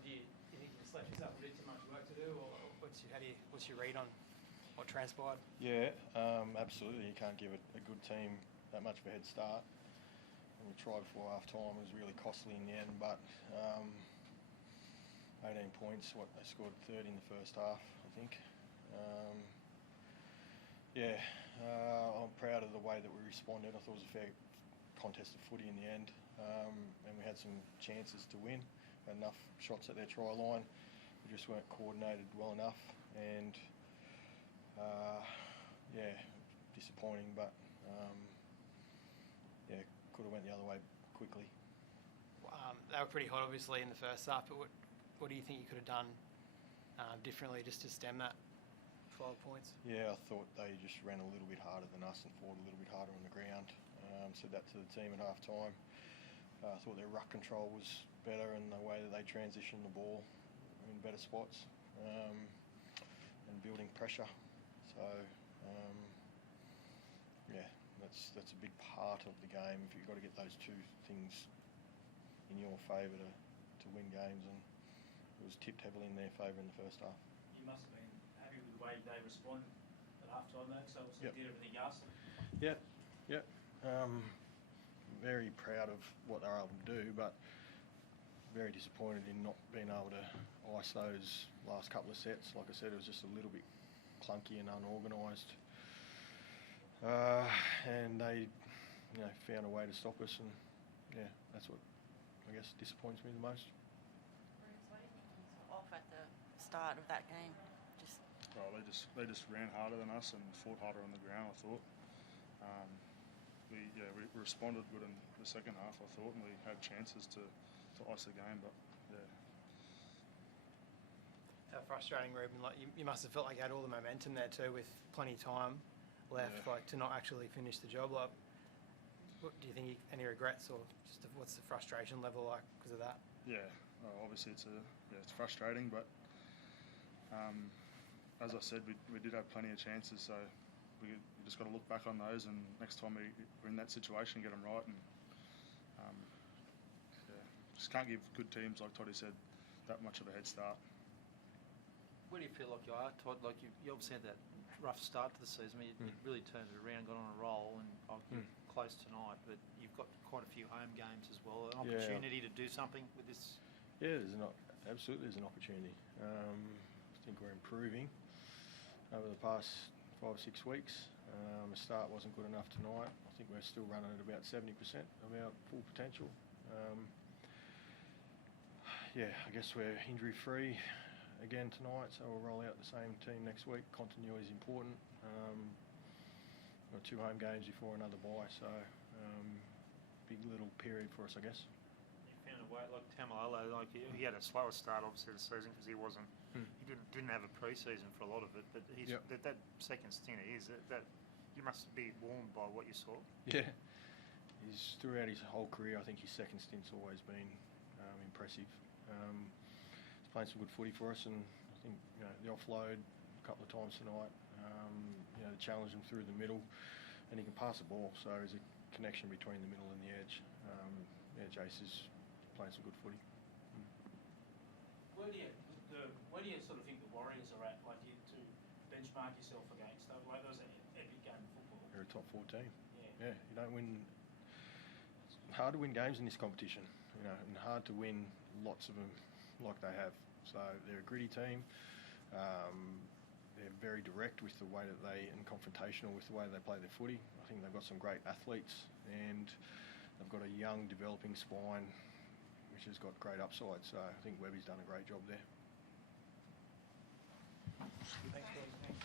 Do you think you just left yourself a bit too much work to do, or what's your read on what transpired? Yeah, absolutely. You can't give a good team that much of a head start. And we tried before half time. It was really costly in the end, but 18 points. They scored 30 in the first half, I think. I'm proud of the way that we responded. I thought it was a fair contest of footy in the end, and we had some chances to win. Had enough shots at their try line. We just weren't coordinated well enough, and disappointing. But could have went the other way quickly. They were pretty hot, obviously, in the first half. But what do you think you could have done differently just to stem that 12 points? Yeah, I thought they just ran a little bit harder than us and fought a little bit harder on the ground. Said that to the team at half time. I thought their ruck control was better and the way that they transitioned the ball in better spots and building pressure. So, that's a big part of the game. If you've got to get those two things in your favour to win games, and it was tipped heavily in their favour in the first half. You must have been happy with the way they responded at half time, though, so Yep. did everything you asked them. Yeah. Very proud of what they were able to do, but very disappointed in not being able to ice those last couple of sets. Like I said, it was just a little bit clunky and unorganised. And they, found a way to stop us, and that's what I guess disappoints me the most. Bruce, what do you think you off at the start of that game? They just ran harder than us and fought harder on the ground, I thought. We responded good in the second half, I thought, and we had chances to ice the game, but How frustrating, Ruben. Like you must have felt like you had all the momentum there too, with plenty of time left, to not actually finish the job. Like, what do you think? Any regrets, or just what's the frustration level like because of that? Yeah, obviously it's frustrating, but as I said, we did have plenty of chances, so we just got to look back on those, and next time we're in that situation, get them right, and just can't give good teams, like Toddy said, that much of a head start. Where do you feel like you are, Todd? Like you obviously had that rough start to the season. You really turned it around, got on a roll, and you're close tonight. But you've got quite a few home games as well. An opportunity to do something with this. Yeah, absolutely there's an opportunity. I think we're improving over the past 5 or 6 weeks. The start wasn't good enough tonight. I think we're still running at about 70% of our full potential. I guess we're injury free again tonight, so we'll roll out the same team next week. Continuity is important. We've got 2 home games before another bye, so big little period for us, I guess. You found a way, like Tamalolo, he had a slower start obviously this season because he wasn't, he didn't have a pre-season for a lot of it, but he's that second stint that you must be warmed by what you saw. Yeah, he's throughout his whole career. I think his second stint's always been impressive. He's playing some good footy for us, and I think the offload a couple of times tonight. Challenge him through the middle, and he can pass the ball. So there's a connection between the middle and the edge. Jace is playing some good footy. Where do you sort of think the Warriors are at? Like, to benchmark yourself against? Like, that was an epic game of football. They're a top 4 team. Yeah, you don't win. It's hard to win games in this competition, and hard to win lots of them like they have. So they're a gritty team. They're very direct with the way that and confrontational with the way they play their footy. I think they've got some great athletes, and they've got a young, developing spine, which has got great upside. So I think Webby's done a great job there. Thanks, Dave.